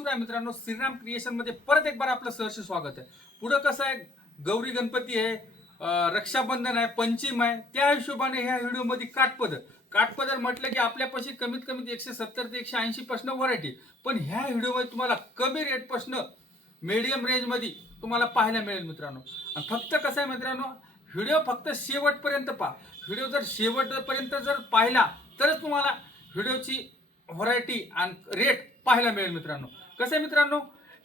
शिवराय मित्रांनो, श्रीराम क्रिएशन मध्ये परत एक बार आपलं सहर्ष स्वागत आहे। पुढे कसं आहे, गौरी गणपती आहे, रक्षाबंधन आहे, पंचम आहे, त्या हिशोबाने ह्या व्हिडिओ मध्ये काठपदर म्हटलं की आपल्यापाशी कमीत कमी 170 ते 180 पासून व्हरायटी, पण ह्या व्हिडिओ मध्ये तुम्हाला कमी रेट पासून मीडियम रेंज मध्ये तुम्हाला पाहायला मिळेल मित्रांनो। आणि फक्त कसं आहे मित्रांनो, व्हिडिओ फक्त शेवटपर्यंत पहा। व्हिडिओ जर शेवटपर्यंत जर पाहिला तरच तुम्हाला व्हिडिओची व्हरायटी आणि रेट पाहायला मिळेल मित्रांनो। कसं आहे मित्रांनो,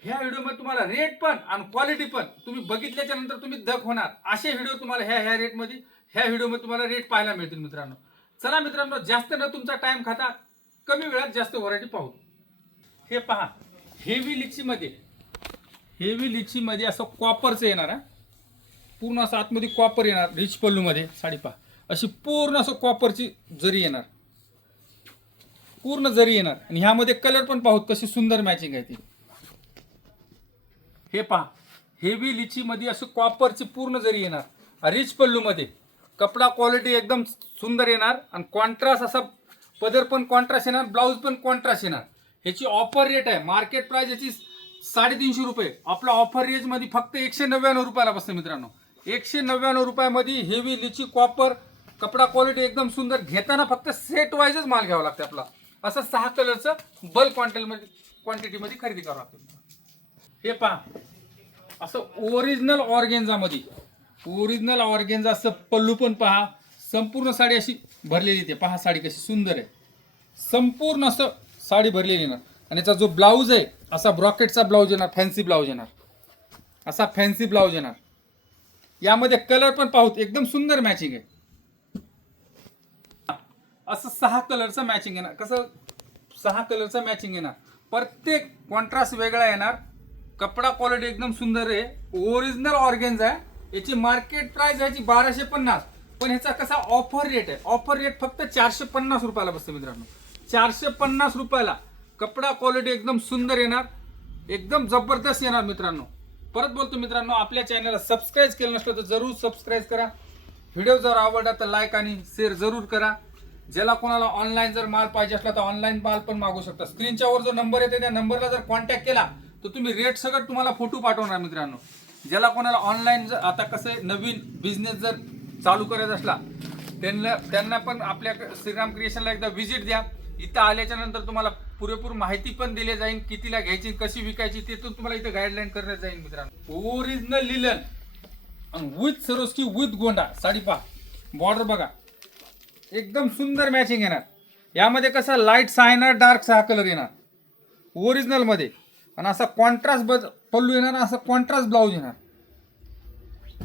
ह्या व्हिडिओमध्ये तुम्हाला रेट पण आणि क्वालिटी पण तुम्ही बघितल्याच्या नंतर तुम्ही दक होणार असे व्हिडिओ तुम्हाला ह्या रेटमध्ये ह्या व्हिडिओमध्ये तुम्हाला रेट पाहायला मिळतील मित्रांनो। चला मित्रांनो, जास्त न तुमचा टाइम खाता कमी वेळात जास्त व्हरायटी पाहू। हे पहा, हेवी लिची मध्ये असं कॉपरचं येणार आहे, पूर्ण असं आतमध्ये कॉपर येणार। रिच पल्लू मध्ये साडी पहा, अशी पूर्ण असं कॉपरची जरी येणार, पूर्ण जरी येणार। आणि ह्यामध्ये कलर पण पाहूत कशी सुंदर मॅचिंग आहे ती। हे पहा, हेवी लिची मध्ये असं कॉपरची पूर्ण जरी येणार, रिच पल्लू मध्ये कपडा क्वालिटी एकदम सुंदर येणार आणि कॉन्ट्रास्ट असा पदर पण कॉन्ट्रास्ट येणार, ब्लाउज पण कॉन्ट्रास्ट येणार। ह्याची ऑफर रेट आहे, मार्केट प्राइस याची 350 रुपये, आपला ऑफर रेंज मध्ये फक्त 199 रुपयाला बसते मित्रांनो। 199 रुपयामध्ये हेवी लिची कॉपर कपडा क्वालिटी एकदम सुंदर। घेताना फक्त सेट वाईजच माल घ्यावा लागते आपला, असं 6 कलरचं बल्क क्वांटिटी मध्ये खरेदी करावं लागतं। हे पहा, असं ओरिजिनल ऑर्गेन्झा असं पल्लू पण पहा, संपूर्ण साडी अशी भरलेली येते। पहा साडी कशी सुंदर आहे, संपूर्ण असं साडी भरलेली येणार। आणि याचा जो ब्लाऊज आहे असा ब्रॉकेटचा ब्लाऊज येणार, फॅन्सी ब्लाऊज येणार, असा फॅन्सी ब्लाऊज येणार। यामध्ये कलर पण पाहूत एकदम सुंदर मॅचिंग आहे, असं 6 कलरचं मॅचिंग येणार। कसं 6 कलरचं मॅचिंग येणार, प्रत्येक कॉन्ट्रास्ट वेगळा येणार। कपडा क्वालिटी एकदम सुंदर आहे, ओरिजिनल ऑर्गेन्झा आहे। याची मार्केट प्राइस याची 1250, पण ह्याचा कसा ऑफर रेट आहे, ऑफर रेट फक्त 450 रुपयाला बसते मित्रांनो। 450 रुपयाला कपडा क्वालिटी एकदम सुंदर येणार, एकदम जबरदस्त येणार मित्रांनो। परत बोलतो मित्रांनो, आपल्या चॅनलला सबस्क्राईब केलं नसलं तर जरूर सबस्क्राईब करा। व्हिडिओ जर आवडला तर लाईक आणि शेअर जरूर करा। ज्याला कोणाला ऑनलाईन जर माल पाहिजे असला तर ऑनलाईन माल पण मागू शकता। स्क्रीनच्या वर जो नंबर येते त्या नंबरला जर कॉन्टॅक्ट केला तर तुम्ही रेट सगळं तुम्हाला फोटो पाठवणार मित्रांनो। ज्याला कोणाला ऑनलाईन जर आता कसं नवीन बिझनेस जर चालू करायचा असला त्यांना पण आपल्या श्रीराम क्रिएशनला एकदा व्हिजिट द्या। इथं आल्याच्या नंतर तुम्हाला पुरेपूर माहिती पण दिली जाईल, कितीला घ्यायची कशी विकायची ते तुम्हाला इथं गाईडलाईन करण्यात जाईल मित्रांनो। ओरिजिनल लिलन आणि विथ सरोस्की विथ गोंडा साडी पहा, बॉर्डर बघा एकदम सुंदर मॅचिंग येणार। यामध्ये कसं लाईट 6 येणार, डार्क 6 कलर येणार ओरिजिनल मध्ये। आणि असा कॉन्ट्रास्ट पल्लू येणार, असा कॉन्ट्रास्ट ब्लाऊज येणार,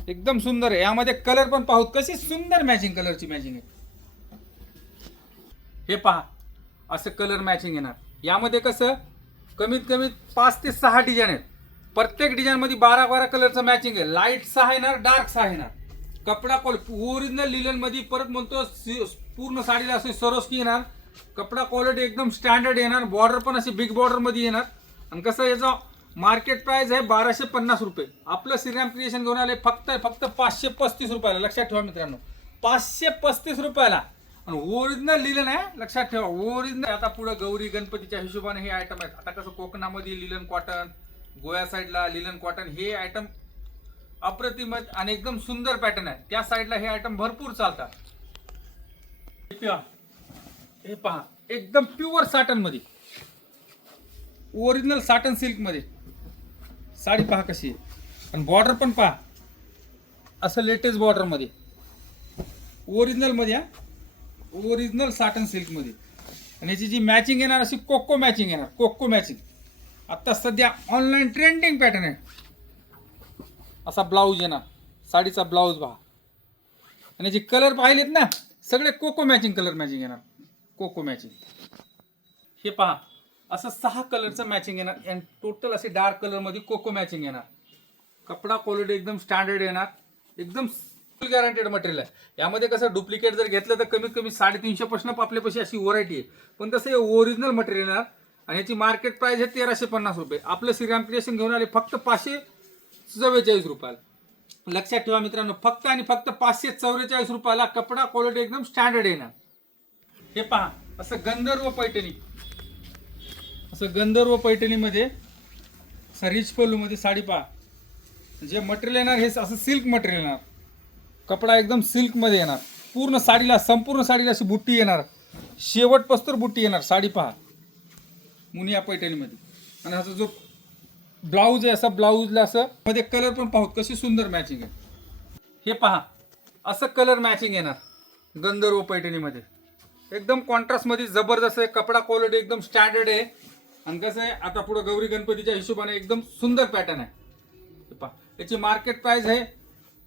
एकदम सुंदर आहे। यामध्ये कलर पण पाहूत कशी सुंदर मॅचिंग, कलरची मॅचिंग आहे। हे पहा, असं कलर मॅचिंग येणार। यामध्ये कसं कमीत कमी 5 ते 6 डिझाईन आहेत, प्रत्येक डिझाईन मध्ये 12 कलरचं मॅचिंग आहे। लाईट 6 येणार, डार्क 6 येणार। कपडा क्वालिटी ओरिजिनल लिलन मध्ये, परत म्हणतो पूर्ण साडीला असे सरोस्की येणार। कपडा क्वालिटी एकदम स्टँडर्ड येणार, बॉर्डर पण अशी बिग बॉर्डर मध्ये येणार। आणि कसं याचा मार्केट प्राइस आहे 1250 रुपये, आपलं श्रीराम क्रिएशन घेऊन आले फक्त 535 रुपयाला। लक्षात ठेवा मित्रांनो, 535 रुपयाला आणि ओरिजिनल लिलन आहे, लक्षात ठेवा ओरिजिनल। आता पुढे गौरी गणपतीच्या हिशोबाने हे आयटम आहेत। आता कसं कोकणामध्ये लिलन कॉटन, गोव्या साईडला लिलन कॉटन, हे आयटम अप्रतिम आणि एकदम सुंदर पॅटर्न आहे। त्या साईडला हे आयटम भरपूर चालतात। हे पहा, एकदम प्युअर साटन मध्ये, ओरिजिनल साटन सिल्क मध्ये साडी पहा कशी आहे। आणि बॉर्डर पण पहा, असं लेटेस्ट बॉर्डर मध्ये ओरिजिनल मध्ये, ओरिजिनल साटन सिल्क मध्ये। आणि याची जी मॅचिंग येणार अशी कोको मॅचिंग येणार, कोको मॅचिंग आता सध्या ऑनलाईन ट्रेंडिंग पॅटर्न आहे। असा ब्लाऊज येणार, साडीचा ब्लाऊज पहा। आणि याचे कलर पाहिलेत ना, सगळे कोको मॅचिंग कलर मॅचिंग येणार, कोको मॅचिंग। हे पहा, असं 6 कलरचं मॅचिंग येणार आणि टोटल असे डार्क कलर मध्ये कोको मॅचिंग येणार। कपडा क्वालिटी एकदम स्टँडर्ड येणार, एकदम फुल गॅरंटेड मटेरियल आहे। यामध्ये कसं डुप्लिकेट जर घेतलं तर कमीत कमी 350 पासून आपल्यापाशी अशी व्हरायटी आहे, पण तसं हे ओरिजिनल मटेरियल येणार। आणि याची मार्केट प्राइस आहे 1350 रुपये, आपलं श्रीराम क्रिएशन घेऊन आले फक्त 544 रुपयाला। लक्षात ठेवा मित्रांनो, फक्त आणि फक्त 544 रुपयाला कपडा क्वालिटी एकदम स्टँडर्ड येणार। हे पहा, असं गंधर्व पैठणी, असं गंधर्व पैठणीमध्ये रिच पल्लूमध्ये साडी पहा. जे मटेरियल येणार हे असं सिल्क मटेरियल येणार, कपडा एकदम सिल्कमध्ये येणार. पूर्ण साडीला, संपूर्ण साडीला अशी बुट्टी येणार, शेवट पस्तर बुट्टी येणार. साडी पहा मुनिया पैठणीमध्ये. आणि असा जो ब्लाऊज आहे, असा ब्लाऊजला असं मध्ये कलर पण पाहू कशी सुंदर मॅचिंग आहे. हे पहा असं कलर मॅचिंग येणार गंधर्व पैठणीमध्ये. एकदम कॉन्ट्रास्टमध्ये जबरदस्त आहे. कपडा क्वालिटी एकदम स्टँडर्ड आहे. आणि कसं आहे, आता पुढे गौरी गणपतीच्या हिशोबाने एकदम सुंदर पॅटर्न आहे. हे पहा, याची मार्केट प्राइस आहे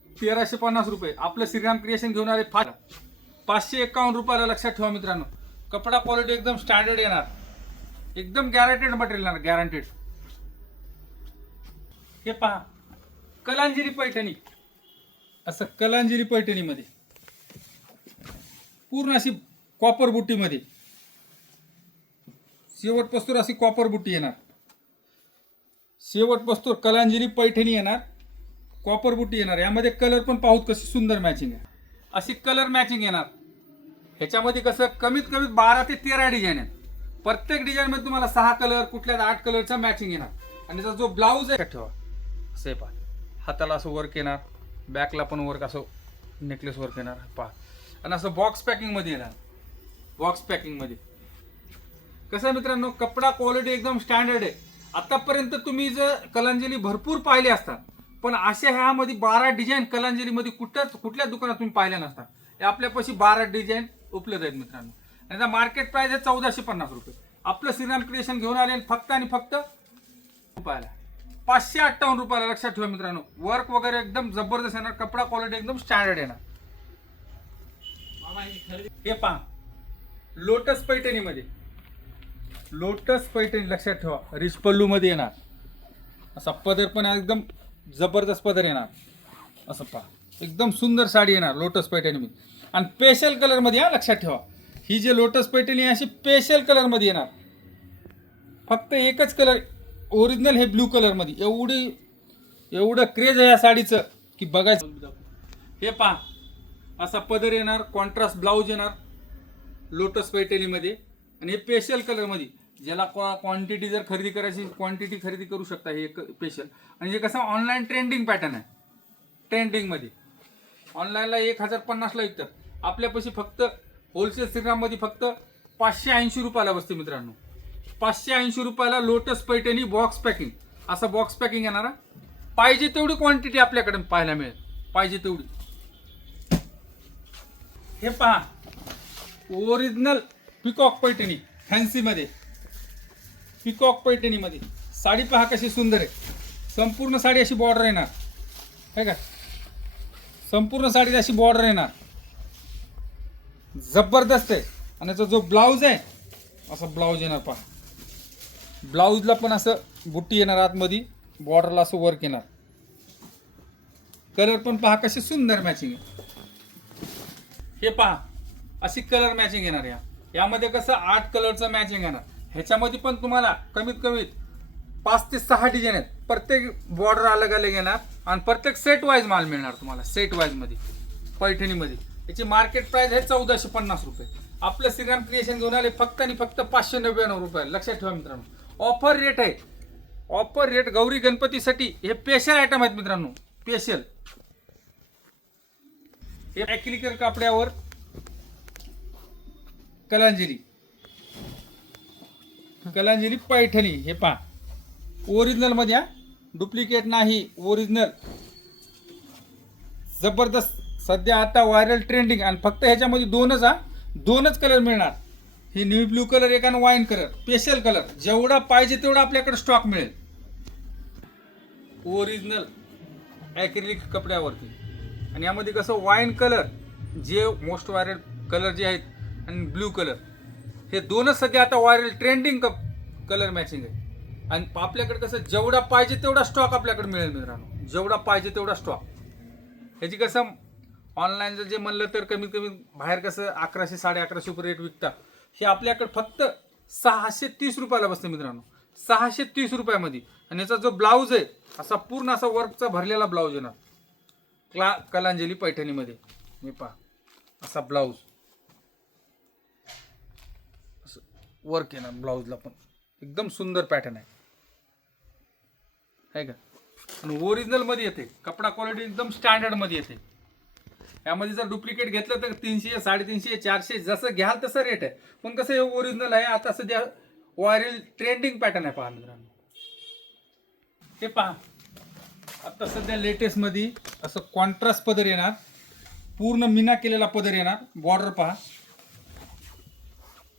1350 रुपये. आपलं श्रीराम क्रिएशन घेऊन आले 551 रुपयाला. लक्षात ठेवा मित्रांनो, कपडा क्वालिटी एकदम स्टँडर्ड येणार, एकदम गॅरंटेड मटेरियल येणार, गॅरंटेड. हे पहा कलांजली पैठणी, असं कलांजली पैठणीमध्ये पूर्ण अशी कॉपर बुट्टीमध्ये शेवट पस्तूर अशी कॉपर बुट्टी येणार. शेवट पस्तूर कलांजली पैठणी येणार, कॉपर बुट्टी येणार. यामध्ये कलर पण पाहूत कशी सुंदर मॅचिंग आहे. अशी कलर मॅचिंग येणार. ह्याच्यामध्ये कसं कमीत कमी 12 ते 13 डिझाईन आहेत. प्रत्येक डिझाईन मध्ये तुम्हाला 6 कलर, कुठल्या 8 कलरचा मॅचिंग येणार. आणि त्याचा जो ब्लाऊज आहे ठेवा असे पहा, हाताला असं वर्क येणार, बॅकला पण वर्क, असं नेकलेस वर्क येणार पहा. आणि असं बॉक्स पॅकिंग मध्ये येणार. बॉक्स पॅकिंग मध्ये कसं आहे मित्रांनो, कपडा क्वालिटी एकदम स्टँडर्ड आहे. आतापर्यंत तुम्ही जर कलांजली भरपूर पाहिले असतात, पण अशा ह्यामध्ये 12 डिझाईन कलांजलीमध्ये कुठल्या दुकानात तुम्ही पाहिल्या नसतात. हे आपल्यापाशी 12 डिझाईन उपलब्ध आहेत मित्रांनो. आणि त्याचा मार्केट प्राइस आहे 1450 रुपये. आपलं श्रीराम क्रिएशन घेऊन आले फक्त आणि फक्त रुपयाला 558 रुपयाला. लक्षात ठेवा मित्रांनो, वर्क वगैरे एकदम जबरदस्त येणार, कपडा क्वालिटी एकदम स्टँडर्ड येणार. हे पहा लोटस पैठणीमध्ये, लोटस पैठणी लक्षात ठेवा, रिच पल्लू मध्ये येणार. असा पदर पण एकदम जबरदस्त पदर येणार. असं पहा एकदम सुंदर साडी येणार लोटस पैठणीमध्ये. आणि पेशल कलर मध्ये, हा लक्षात ठेवा, ही जे लोटस पैठणी आहे अशी पेशल कलर मध्ये येणार. फक्त एकच कलर ओरिजिनल हे ब्लू कलर मध्ये. एवढं क्रेज आहे या साडीचं की बघायचं. हे पहा असा पदर येणार, कॉन्ट्रास्ट ब्लाऊज येणार लोटस पैठणीमध्ये. आणि हे पेशल कलर मध्ये, ज्याला क्वांटिटी जर खरेदी करायची, क्वांटिटी खरेदी करू शकता. हे पेशल. आणि हे कसं ऑनलाईन ट्रेंडिंग पॅटर्न आहे. ट्रेंडिंग मध्ये ऑनलाईनला 1050 ला विकतात. आपल्यापाशी फक्त होलसेल श्रीराममध्ये फक्त 580 रुपयाला बसते मित्रांनो. 580 रुपयाला लोटस पैठणी बॉक्स पॅकिंग. असं बॉक्स पॅकिंग येणार. पाहिजे तेवढी क्वांटिटी आपल्याकडे पाहायला मिळेल, पाहिजे तेवढी. हे पहा ओरिजिनल पिकॉक पैठणी फॅन्सी मध्ये, पिकॉक पैठणी मध्ये साडी पहा कशी सुंदर आहे. संपूर्ण साडी अशी बॉर्डर येणार, है का, संपूर्ण साडी अशी बॉर्डर येणार, जबरदस्त आहे. आणि याचा जो ब्लाऊज आहे असा ब्लाऊज येणार पहा. ब्लाऊजला पण असं बुट्टी येणार, आतमध्ये बॉर्डरला असं वर्क येणार. कलर पण पहा कशी सुंदर मॅचिंग आहे. हे पहा अशी कलर मॅचिंग येणार. यामध्ये कसं 8 कलरचं मॅचिंग येणार. ह्याच्यामध्ये पण तुम्हाला कमीत कमी 5 ते 6 डिझाईन आहेत. प्रत्येक बॉर्डर अलग अलग येणार आणि प्रत्येक सेट वाईज माल मिळणार तुम्हाला. सेट वाईज मध्ये पैठणीमध्ये याची मार्केट प्राइस आहे 1450 रुपये. आपलं श्रीराम क्रिएशन घेऊन आले फक्त आणि फक्त 599 रुपये. लक्षात ठेवा मित्रांनो, ऑफर रेट आहे. ऑफर रेट गौरी गणपतीसाठी हे स्पेशल आयटम आहेत मित्रांनो, स्पेशल. हे ॲक्रिलिक कापड्यावर कलांजली, कलांजली पैठणी. हे पहा ओरिजिनल मध्ये, डुप्लिकेट नाही, ओरिजिनल. जबरदस्त. सध्या आता व्हायरल ट्रेंडिंग. आणि फक्त ह्याच्यामध्ये दोनच कलर मिळणार. हे न्यू ब्लू कलर एक आणि वाईन कलर. स्पेशल कलर जेवढा पाहिजे तेवढा आपल्याकडे स्टॉक मिळेल. ओरिजिनल ॲक्रिलिक कपड्यावरती. आणि यामध्ये कसं वाईन कलर जे मोस्ट व्हायरल कलर जे आहेत आणि ब्लू कलर, हे दोनच सध्या आता व्हायरल ट्रेंडिंग कलर मॅचिंग आहे. आणि आपल्याकडे कसं जेवढा पाहिजे तेवढा स्टॉक आपल्याकडे मिळेल मित्रांनो, जेवढा पाहिजे तेवढा स्टॉक. ह्याची कसं ऑनलाईन जर जे म्हणलं तर कमीत कमी बाहेर कसं 1100 1150 रुपये रेट विकतात. हे आपल्याकडे फक्त 630 रुपयाला बसते मित्रांनो, 630 रुपयामध्ये. आणि याचा जो ब्लाऊज आहे असा पूर्ण असा वर्कचा भरलेला ब्लाऊज येणार कलांजली पैठणीमध्ये. मी पहा असा ब्लाऊज, असं वर्क येणार ब्लाऊजला पण एकदम सुंदर पॅटर्न आहे का. आणि ओरिजिनल मध्ये येते, कपडा क्वालिटी एकदम स्टँडर्ड मध्ये येते. यामध्ये जर डुप्लिकेट घेतलं तर 300, 350, 400 जसं घ्याल तसं रेट आहे. पण कसं हे ओरिजिनल आहे. आता सध्या व्हायरल ट्रेंडिंग पॅटर्न आहे पहा मित्रांनो. हे पहा आता सध्या लेटेस्ट मध्ये असं कॉन्ट्रास्ट पदर येणार, पूर्ण मीना केलेला पदर येणार. बॉर्डर पहा,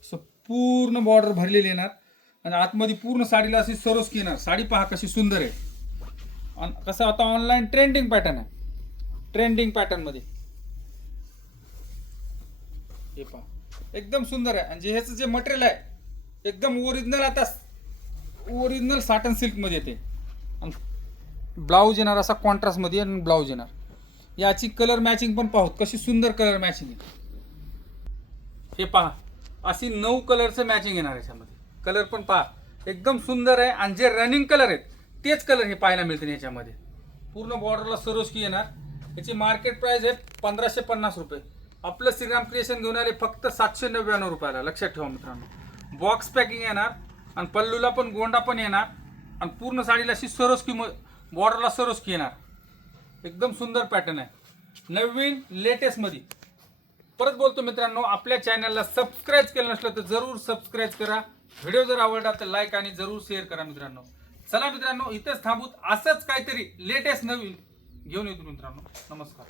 असं पूर्ण बॉर्डर भरलेली येणार. आणि आतमध्ये पूर्ण साडीला अशी सरोस्की येणार. साडी पहा कशी सुंदर आहे. आणि कसं आता ऑनलाईन ट्रेंडिंग पॅटर्न आहे, ट्रेंडिंग पॅटर्न मध्ये हे पहा एकदम सुंदर आहे. आणि ह्याचं जे मटेरियल आहे एकदम ओरिजिनल, आता ओरिजिनल साटन सिल्क मध्ये येते. आणि ब्लाऊज येणार असा कॉन्ट्रास्ट मध्ये, आणि ब्लाऊज येणार. याची कलर मॅचिंग पण पाहू कशी सुंदर कलर मॅचिंग आहे. हे पहा अशी 9 कलरचं मॅचिंग येणार याच्यामध्ये. कलर पण पहा एकदम सुंदर आहे. आणि जे रनिंग कलर आहेत तेच कलर हे पाहायला मिळतील याच्यामध्ये. पूर्ण बॉर्डरला सरोस्की येणार. याची मार्केट प्राइस आहे 1550 रुपये. आपलं श्रीराम क्रिएशन घेऊन आले फक्त 799 रुपयाला. लक्षात ठेवा मित्रांनो. बॉक्स पॅकिंग येणार आणि पल्लूला पण गोंडा पण येणार. आणि पूर्ण साडीला अशी सरोस्की, बॉर्डरला सरोस्की येणार. एकदम सुंदर पॅटर्न आहे, नवीन लेटेस्ट मध्ये. परत बोलतो मित्रांनो, आपल्या चॅनलला सबस्क्राईब केलं नसलं तर जरूर सबस्क्राईब करा. व्हिडिओ जर आवडला तर लाईक आणि जरूर शेअर करा मित्रांनो. चला मित्रांनो इथेच थांबूत. असंच काहीतरी लेटेस्ट नवीन घेऊन येतो मित्रांनो. नमस्कार.